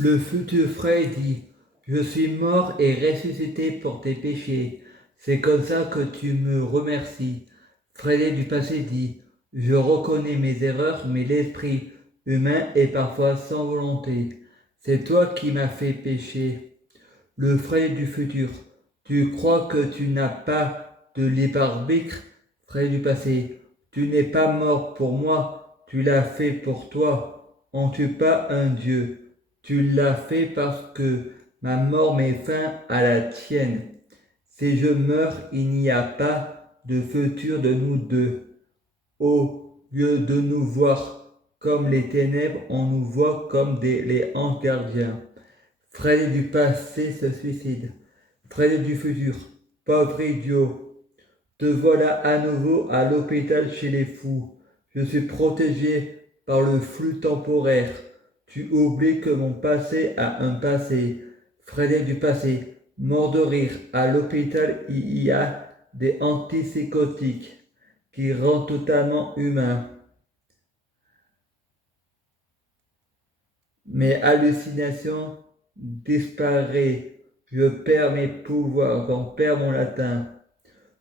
Le futur frère dit, je suis mort et ressuscité pour tes péchés. C'est comme ça que tu me remercies. Frédéric du passé dit, je reconnais mes erreurs, mais l'esprit humain est parfois sans volonté. C'est toi qui m'as fait pécher. Le Frédéric du futur, tu crois que tu n'as pas de libre arbitre? Frédéric du passé, tu n'es pas mort pour moi, tu l'as fait pour toi. On tue pas un Dieu. Tu l'as fait parce que ma mort met fin à la tienne. Si je meurs, il n'y a pas de futur de nous deux. Au lieu de nous voir comme les ténèbres, on nous voit comme les anges gardiens. Fred du passé se suicide. Fred du futur, pauvre idiot, te voilà à nouveau à l'hôpital chez les fous. Je suis protégé par le flux temporaire. Tu oublies que mon passé a un passé. Frédéric du passé, mort de rire. À l'hôpital, il y a des antipsychotiques qui rendent totalement humain. Mes hallucinations disparaissent. Je perds mes pouvoirs, j'en perds mon latin.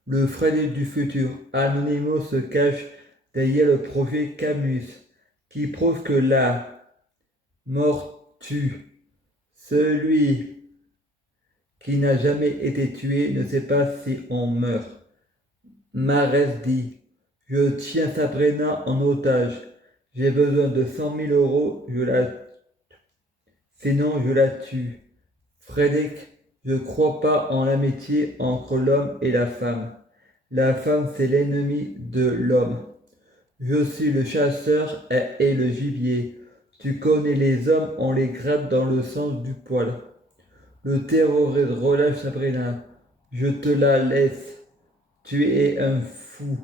Le Frédéric du futur, Anonymous se cache derrière le projet Camus, qui prouve que la mort tue. Celui qui n'a jamais été tué ne sait pas si on meurt. Marès dit, je tiens Sabrina en otage. J'ai besoin de 100 000 euros, sinon je la tue. Frédéric, je crois pas en l'amitié entre l'homme et la femme. La femme, c'est l'ennemi de l'homme. Je suis le chasseur et le gibier. Tu connais les hommes, on les gratte dans le sens du poil. Le terroriste relâche Sabrina. Je te la laisse. Tu es un fou.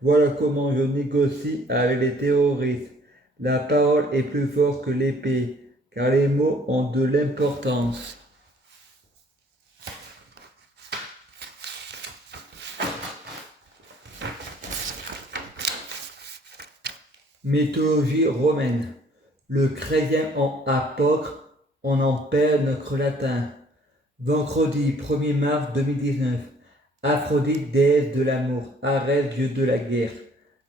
Voilà comment je négocie avec les terroristes. La parole est plus forte que l'épée, car les mots ont de l'importance. Mythologie romaine. Le chrétien en apôtre, on en perd notre latin. Vendredi 1er mars 2019. Aphrodite, déesse de l'amour. Arès, dieu de la guerre.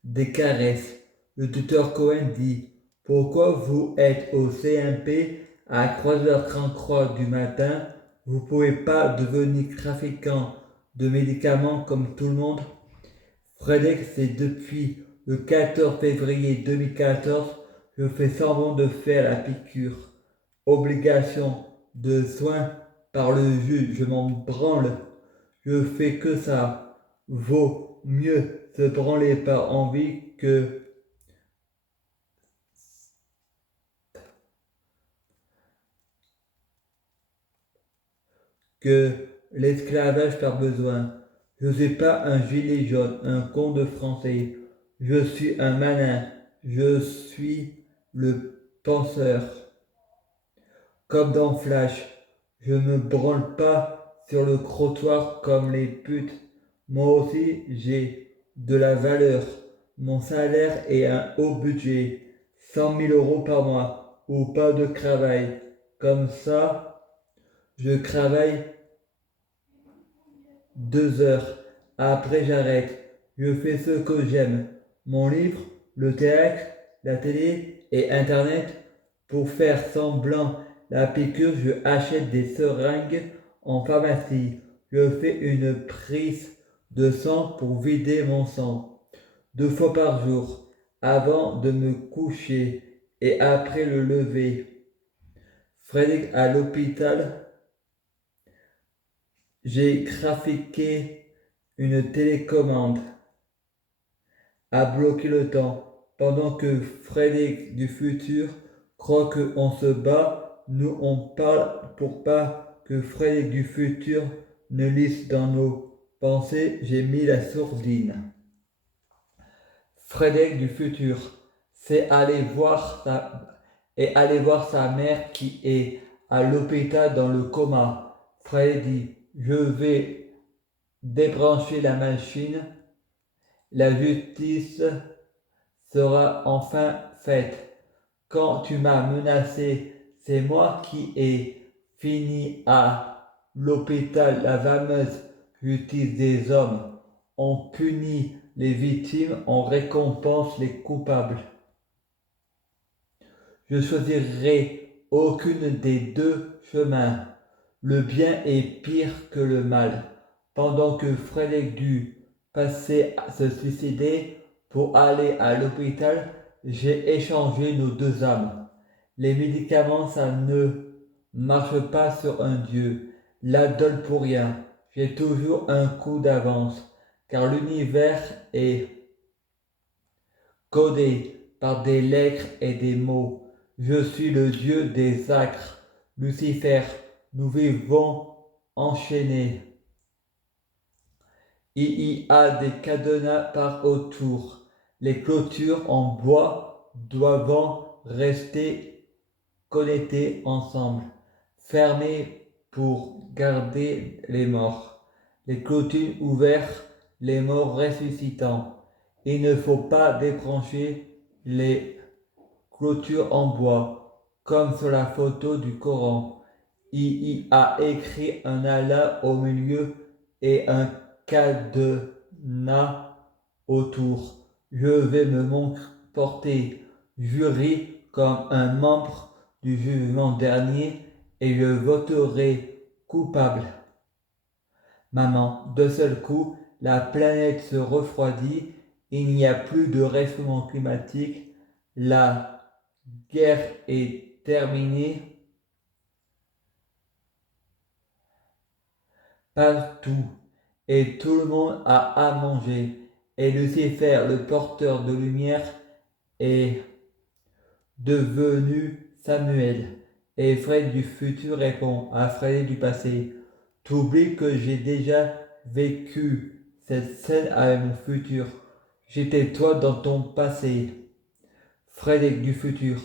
Des caresses. Le tuteur Cohen dit, pourquoi vous êtes au CMP à 3h33 du matin? Vous pouvez pas devenir trafiquant de médicaments comme tout le monde? Frédéric, c'est depuis le 14 février 2014, je fais semblant de faire la piqûre. Obligation de soins par le juge, je m'en branle. Je fais que ça. Vaut mieux se branler par envie que l'esclavage par besoin. Je ne suis pas un gilet jaune, un con de français. Je suis un malin. Je suis le penseur. Comme dans Flash, je me branle pas sur le trottoir comme les putes. Moi aussi, j'ai de la valeur. Mon salaire est un haut budget. 100 000 euros par mois ou pas de travail. Comme ça, je travaille 2 heures. Après, j'arrête. Je fais ce que j'aime. Mon livre, le théâtre, la télé et Internet. Pour faire semblant la piqûre, je achète des seringues en pharmacie. Je fais une prise de sang pour vider mon sang. 2 fois par jour, avant de me coucher et après le lever. Frédéric à l'hôpital, j'ai trafiqué une télécommande à bloquer le temps. Pendant que Frédéric du futur croit qu'on se bat, nous on parle pour pas que Frédéric du futur ne lise dans nos pensées, j'ai mis la sourdine. Frédéric du futur, c'est aller voir sa mère qui est à l'hôpital dans le coma. Frédéric dit, je vais débrancher la machine, la justice sera enfin faite. Quand tu m'as menacé, c'est moi qui ai fini à l'hôpital. La fameuse justice des hommes. On punit les victimes, on récompense les coupables. Je choisirai aucune des deux chemins. Le bien est pire que le mal. Pendant que Frédéric dut passer à se suicider pour aller à l'hôpital, j'ai échangé nos deux âmes. Les médicaments, ça ne marche pas sur un dieu. La donne pour rien. J'ai toujours un coup d'avance, car l'univers est codé par des lettres et des mots. Je suis le dieu des acres, Lucifer. Nous vivons enchaînés. Il y a des cadenas par autour. Les clôtures en bois doivent rester connectées ensemble, fermées pour garder les morts. Les clôtures ouvertes, les morts ressuscitant. Il ne faut pas débrancher les clôtures en bois, comme sur la photo du Coran. Il y a écrit un Allah au milieu et un cadenas autour. Je vais me porter jury comme un membre du jugement dernier et je voterai coupable. Maman, d'un seul coup, la planète se refroidit, il n'y a plus de réchauffement climatique, la guerre est terminée. Partout, et tout le monde a à manger. Et Lucifer, le porteur de lumière, est devenu Samuel. Et Fred du futur répond à Fred du passé. T'oublies que j'ai déjà vécu cette scène avec mon futur. J'étais toi dans ton passé. Fred du futur.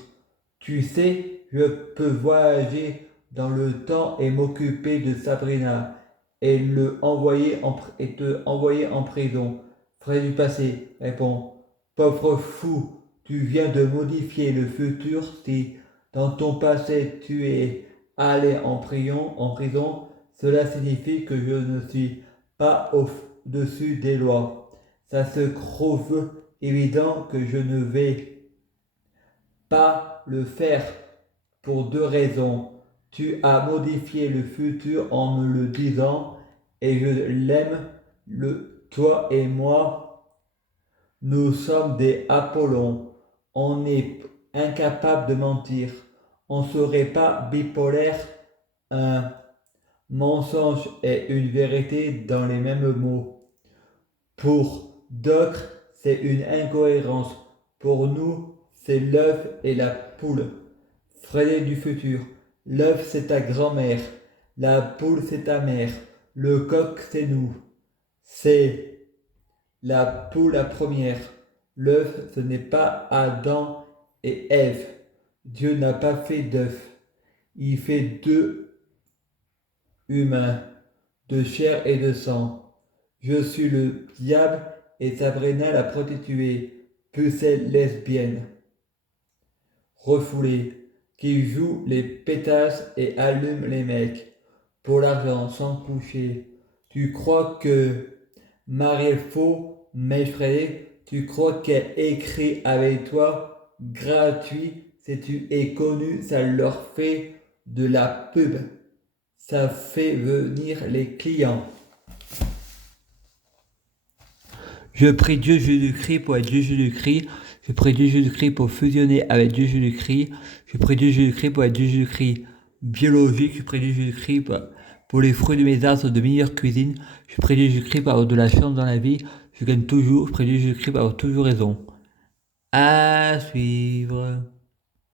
Tu sais, je peux voyager dans le temps et m'occuper de Sabrina et te envoyer en prison. Fred du passé répond. Pauvre fou, tu viens de modifier le futur si dans ton passé tu es allé en prison, cela signifie que je ne suis pas au-dessus des lois. Ça se trouve évident que je ne vais pas le faire pour deux raisons. Tu as modifié le futur en me le disant et je l'aime. Toi et moi, nous sommes des Apollons. On est incapable de mentir. On ne serait pas bipolaire. Un mensonge et une vérité dans les mêmes mots. Pour d'autres, c'est une incohérence. Pour nous, c'est l'œuf et la poule. Frédéric du futur. L'œuf, c'est ta grand-mère. La poule, c'est ta mère. Le coq, c'est nous. C'est la poule la première. L'œuf, ce n'est pas Adam et Ève. Dieu n'a pas fait d'œuf. Il fait deux humains, de chair et de sang. Je suis le diable et Sabrina la prostituée, pucelle lesbienne. Refoulée, qui joue les pétasses et allume les mecs, pour l'argent sans coucher. Tu crois que Marie faux, mais Frédéric, tu crois qu'elle écrit avec toi gratuit, si tu es connu, ça leur fait de la pub. Ça fait venir les clients. Je prie Dieu Jésus-Christ pour être Dieu Jésus-Christ. Je prie Dieu Jésus-Christ pour fusionner avec Dieu Jésus-Christ. Je prie Dieu Jésus-Christ pour être Dieu Jésus-Christ biologique. Je prie Dieu Jésus-Christ pour les fruits de mes arts de meilleure cuisine. Je prie Dieu Jésus-Christ pour avoir de la chance dans la vie. Je gagne toujours. Je prie Dieu Jésus-Christ pour avoir toujours raison. À suivre.